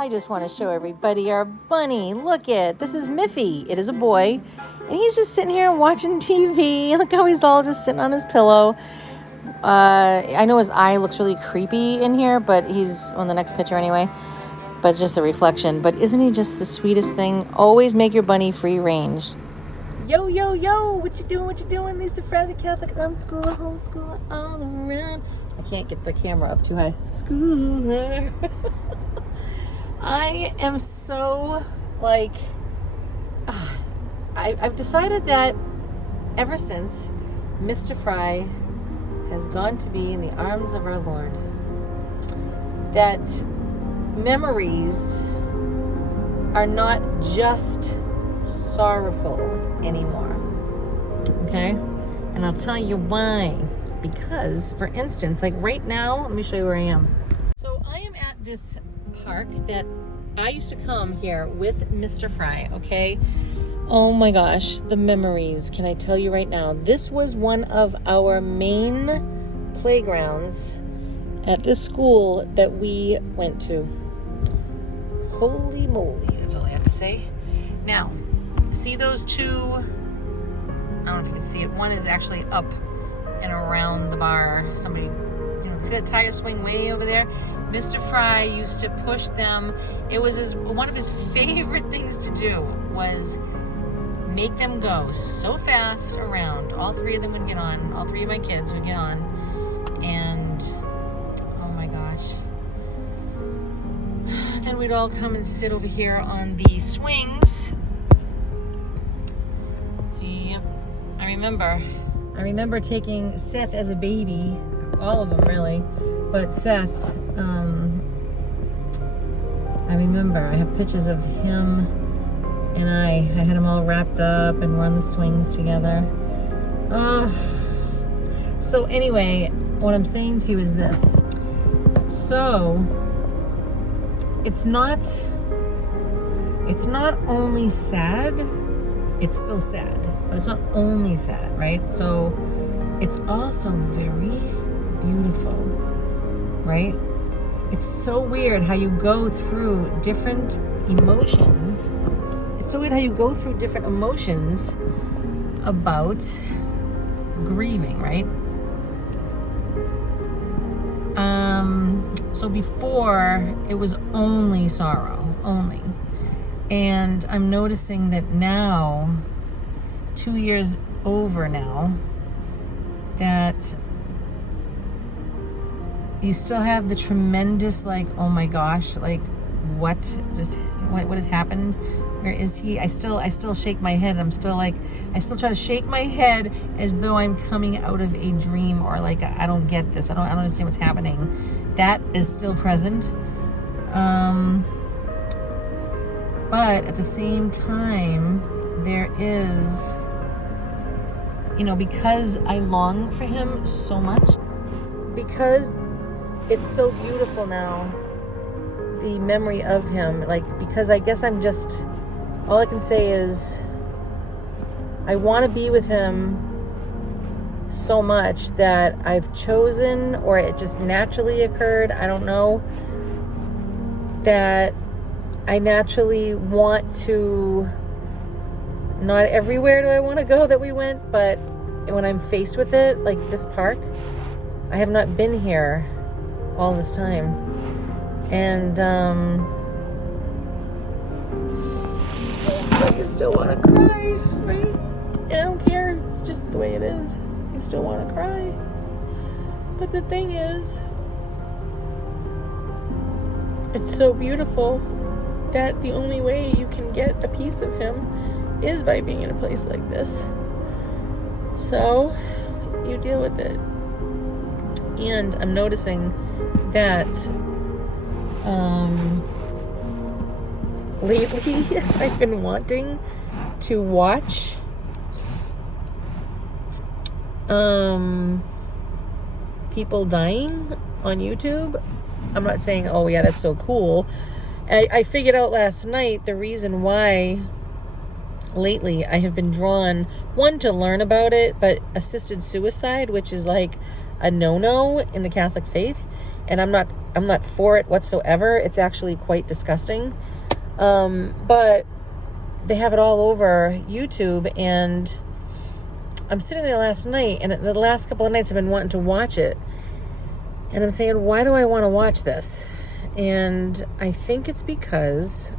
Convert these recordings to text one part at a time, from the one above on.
I just want to show everybody our bunny. Look this is Miffy. It is a boy. And he's just sitting here watching TV. Look how he's all just sitting on his pillow. I know his eye looks really creepy in here, but he's on the next picture anyway. But just a reflection. But isn't he just the sweetest thing? Always make your bunny free range. Yo, yo, yo, what you doing, Lisa Friday, Catholic unschooler, homeschooler, all around. I can't get the camera up too high. Schooler. I am so, I've decided that ever since Mr. Fry has gone to be in the arms of our Lord, that memories are not just sorrowful anymore. Okay? And I'll tell you why. Because, for instance, like right now, let me show you where I am. So I am at this park that I used to come here with Mr. Fry, okay? Oh my gosh, the memories. Can I tell you right now? This was one of our main playgrounds at this school that we went to. Holy moly, that's all I have to say. Now, see those two? I don't know if you can see it. One is actually up and around the bar. Somebody, see that tire swing way over there? Mr. Fry used to push them. It was one of his favorite things to do was make them go so fast around. All three of them would get on. All three of my kids would get on. And, oh my gosh. Then we'd all come and sit over here on the swings. Yep. I remember taking Seth as a baby, all of them really, but Seth, I remember I have pictures of him and I had him all wrapped up and we're on the swings together. So anyway, what I'm saying to you is this. So it's not only sad, it's still sad, but it's not only sad, right? So it's also very beautiful, right? It's so weird how you go through different emotions. It's so weird how you go through different emotions about grieving, right? So before, it was only sorrow, only. And I'm noticing that now, 2 years over now, that you still have the tremendous, oh my gosh, what has happened? Where is he? I still shake my head. I still try to shake my head as though I'm coming out of a dream, or I don't get this. I don't understand what's happening. That is still present. But at the same time, there is, because I long for him so much, because it's so beautiful now, the memory of him, because I guess all I can say is I want to be with him so much that I've chosen, or it just naturally occurred, I don't know, that I naturally want to, not everywhere do I want to go that we went, but when I'm faced with it, like this park, I have not been here all this time. And it's like you still want to cry, right? I don't care, it's just the way it is. You still want to cry. But the thing is, it's so beautiful that the only way you can get a piece of him is by being in a place like this. So you deal with it. And I'm noticing that lately I've been wanting to watch people dying on YouTube. I'm not saying, oh yeah, that's so cool. I figured out last night the reason why lately I have been drawn, one, to learn about it, but assisted suicide, which is like a no-no in the Catholic faith. and I'm not for it whatsoever. It's actually quite disgusting. But they have it all over YouTube, and I'm sitting there last night, and the last couple of nights I've been wanting to watch it, and I'm saying, why do I want to watch this? And I think it's because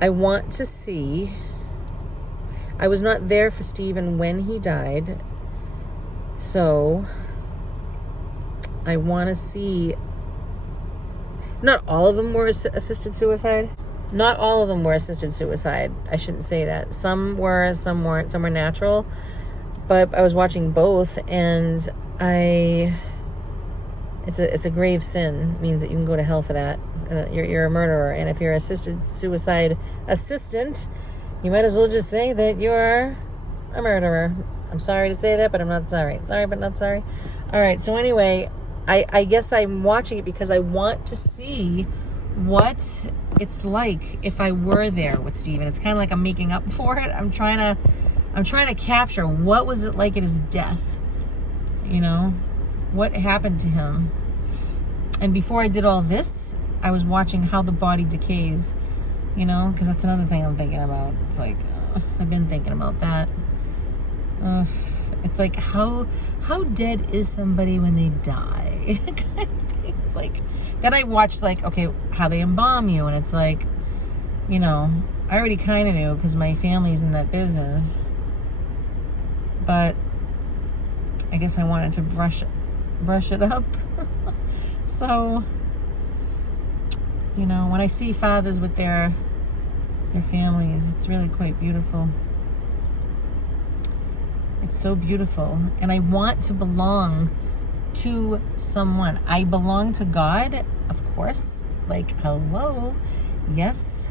I want to see. I was not there for Stephen when he died, so I want to see. Not all of them were assisted suicide. Not all of them were assisted suicide. I shouldn't say that. Some were, some weren't. Some were natural. But I was watching both, and it's a grave sin. It means that you can go to hell for that. You're a murderer, and if you're assisted suicide assistant, you might as well just say that you're a murderer. I'm sorry to say that, but I'm not sorry. Sorry, but not sorry. All right. So anyway, I guess I'm watching it because I want to see what it's like if I were there with Steven. It's kind of like I'm making up for it. I'm trying to capture what was it like at his death. You know, what happened to him. And before I did all this, I was watching how the body decays. You know, because that's another thing I'm thinking about. It's like I've been thinking about that. It's like how dead is somebody when they die? It's like, then I watched like, okay, how they embalm you, and it's like, you know, I already kind of knew because my family's in that business, but I guess I wanted to brush it up. So, you know, when I see fathers with their families, it's really quite beautiful. It's so beautiful. And I want to belong to someone. I belong to God, of course. Like, hello. Yes.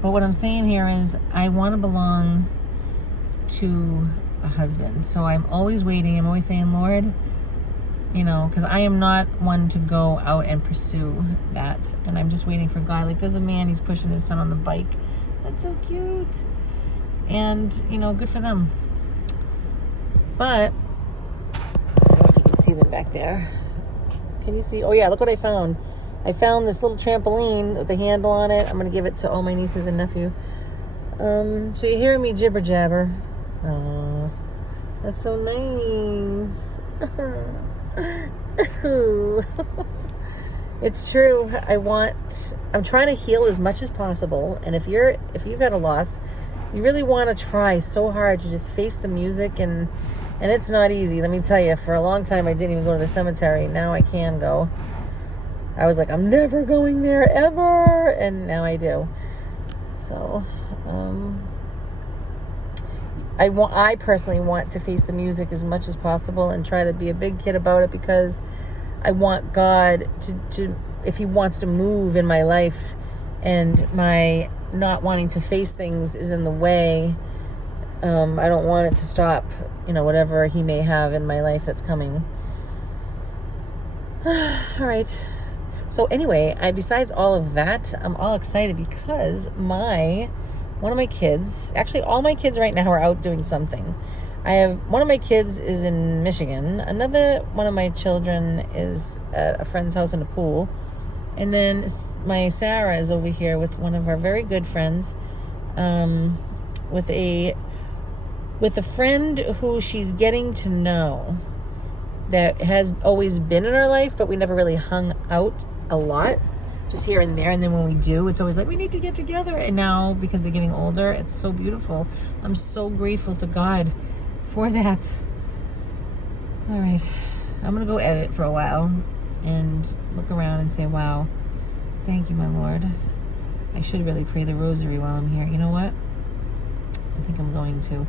But what I'm saying here is I want to belong to a husband. So I'm always waiting. I'm always saying, Lord, you know, because I am not one to go out and pursue that. And I'm just waiting for God. Like, there's a man, he's pushing his son on the bike. That's so cute. And, you know, good for them. But, I don't know if you can see them back there. Can you see? Oh, yeah, look what I found. I found this little trampoline with a handle on it. I'm going to give it to all my nieces and nephew. So you're hearing me jibber jabber. Oh, that's so nice. It's true. I'm trying to heal as much as possible. And if you've had a loss, you really want to try so hard to just face the music, and it's not easy. Let me tell you, for a long time I didn't even go to the cemetery. Now I can go. I was like, I'm never going there ever, and now I do. So, I personally want to face the music as much as possible and try to be a big kid about it, because I want God to if he wants to move in my life, and my not wanting to face things is in the way, I don't want it to stop, you know, whatever he may have in my life that's coming. All right. So anyway, besides all of that, I'm all excited because one of my kids, actually all my kids right now are out doing something. One of my kids is in Michigan. Another one of my children is at a friend's house in a pool. And then my Sarah is over here with one of our very good friends, with a friend who she's getting to know that has always been in our life, but we never really hung out a lot, just here and there. And then when we do, it's always like, we need to get together. And now, because they're getting older, it's so beautiful. I'm so grateful to God for that. All right, I'm gonna go edit for a while and look around and say, wow, thank you, my Lord. I should really pray the rosary while I'm here. You know what? I think I'm going to.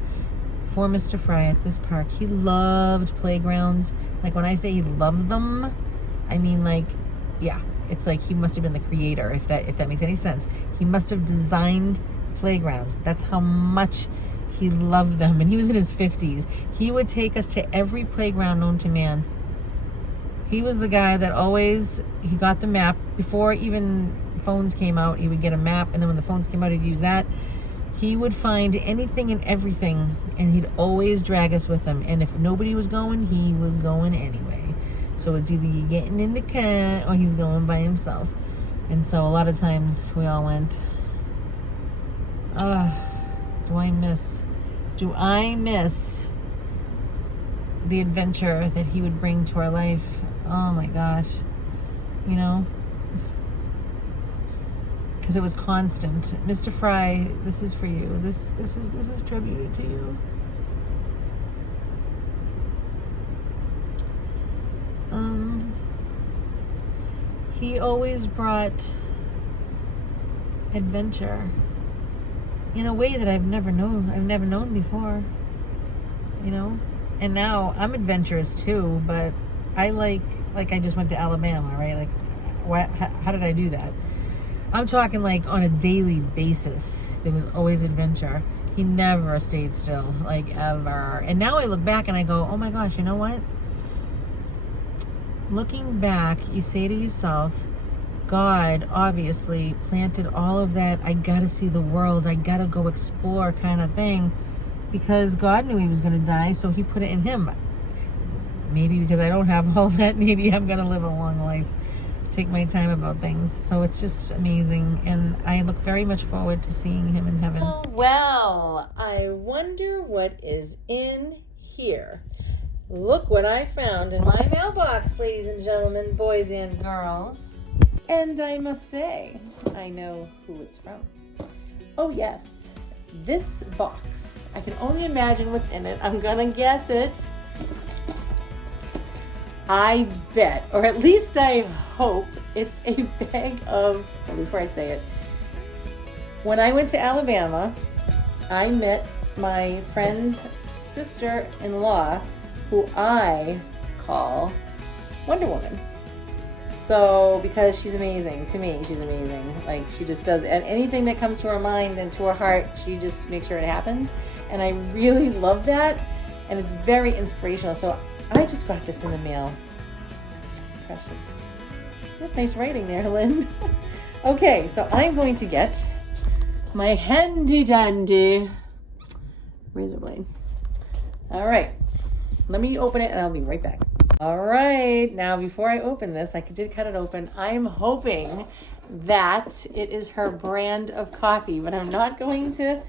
For Mr. Fry at this park, he loved playgrounds. Like, when I say he loved them, I mean, like, yeah, it's like he must have been the creator, if that makes any sense. He must have designed playgrounds. That's how much he loved them. And he was in his 50s. He would take us to every playground known to man. He was the guy that he got the map. Before even phones came out, he would get a map. And then when the phones came out, he'd use that. He would find anything and everything. And he'd always drag us with him. And if nobody was going, he was going anyway. So it's either you getting in the car or he's going by himself. And so a lot of times we all went, do I miss the adventure that he would bring to our life? Oh my gosh. You know? Because it was constant. Mr. Fry, this is for you. This is tributed to you. He always brought adventure in a way that I've never known before. You know? And now I'm adventurous too, but I like I just went to Alabama, right? Like, how did I do that? I'm talking like on a daily basis. There was always adventure. He never stayed still, like ever. And now I look back and I go, oh my gosh, you know what? Looking back, you say to yourself, God obviously planted all of that, I gotta see the world, I gotta go explore kind of thing, because God knew he was gonna die, so he put it in him. Maybe because I don't have all that, maybe I'm gonna live a long life, take my time about things. So it's just amazing, and I look very much forward to seeing him in heaven. Oh, well, I wonder what is in here. Look what I found in my mailbox, ladies and gentlemen, boys and girls. And I must say, I know who it's from. Oh yes, this box. I can only imagine what's in it. I'm gonna guess it. I bet, or at least I hope, it's a bag of, well, before I say it, when I went to Alabama, I met my friend's sister-in-law, who I call Wonder Woman. So, because she's amazing. To me, she's amazing. Like, she just does anything that comes to her mind and to her heart, she just makes sure it happens. And I really love that. And it's very inspirational. So, I just got this in the mail. Precious. What nice writing there, Lynn. Okay, so I'm going to get my handy dandy razor blade. All right. Let me open it and I'll be right back. All right, now before I open this, I did cut it open. I'm hoping that it is her brand of coffee, but I'm not going to.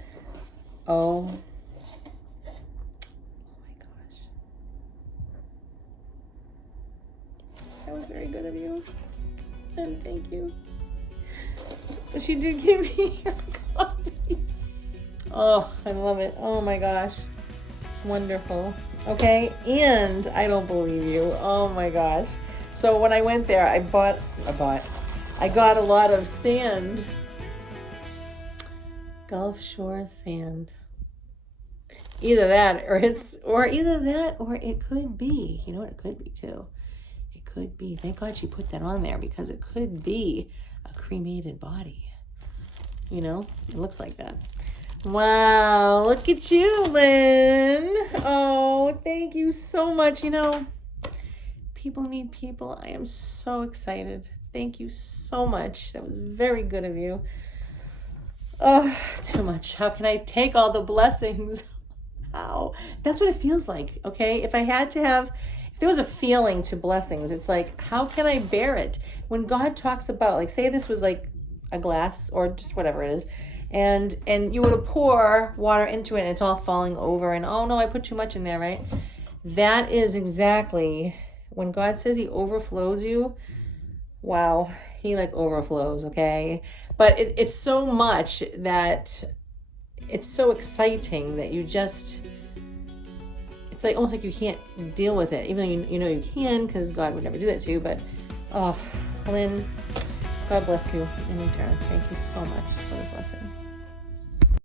Oh my gosh. That was very good of you. And thank you. She did give me her coffee. Oh, I love it. Oh my gosh. It's wonderful. Okay, and I don't believe you. Oh my gosh. So when I went there, I got a lot of sand. Gulf Shore sand. Either that or it could be. You know what it could be too? It could be. Thank God she put that on there, because it could be a cremated body. You know, it looks like that. Wow, look at you, Lynn. Oh, thank you so much. You know, people need people. I am so excited. Thank you so much. That was very good of you. Oh, too much. How can I take all the blessings? How? That's what it feels like, okay? If there was a feeling to blessings, it's like, how can I bear it? When God talks about, like, say this was like a glass or just whatever it is, and you were to pour water into it and it's all falling over, and oh no, I put too much in there, right? That is exactly when God says he overflows you. Wow, he like overflows, okay? But it's so much that it's so exciting that you just, it's like almost like you can't deal with it, even though you know you can, because God would never do that to you. But oh, Lynn, God bless you in return. Thank you so much for the blessing.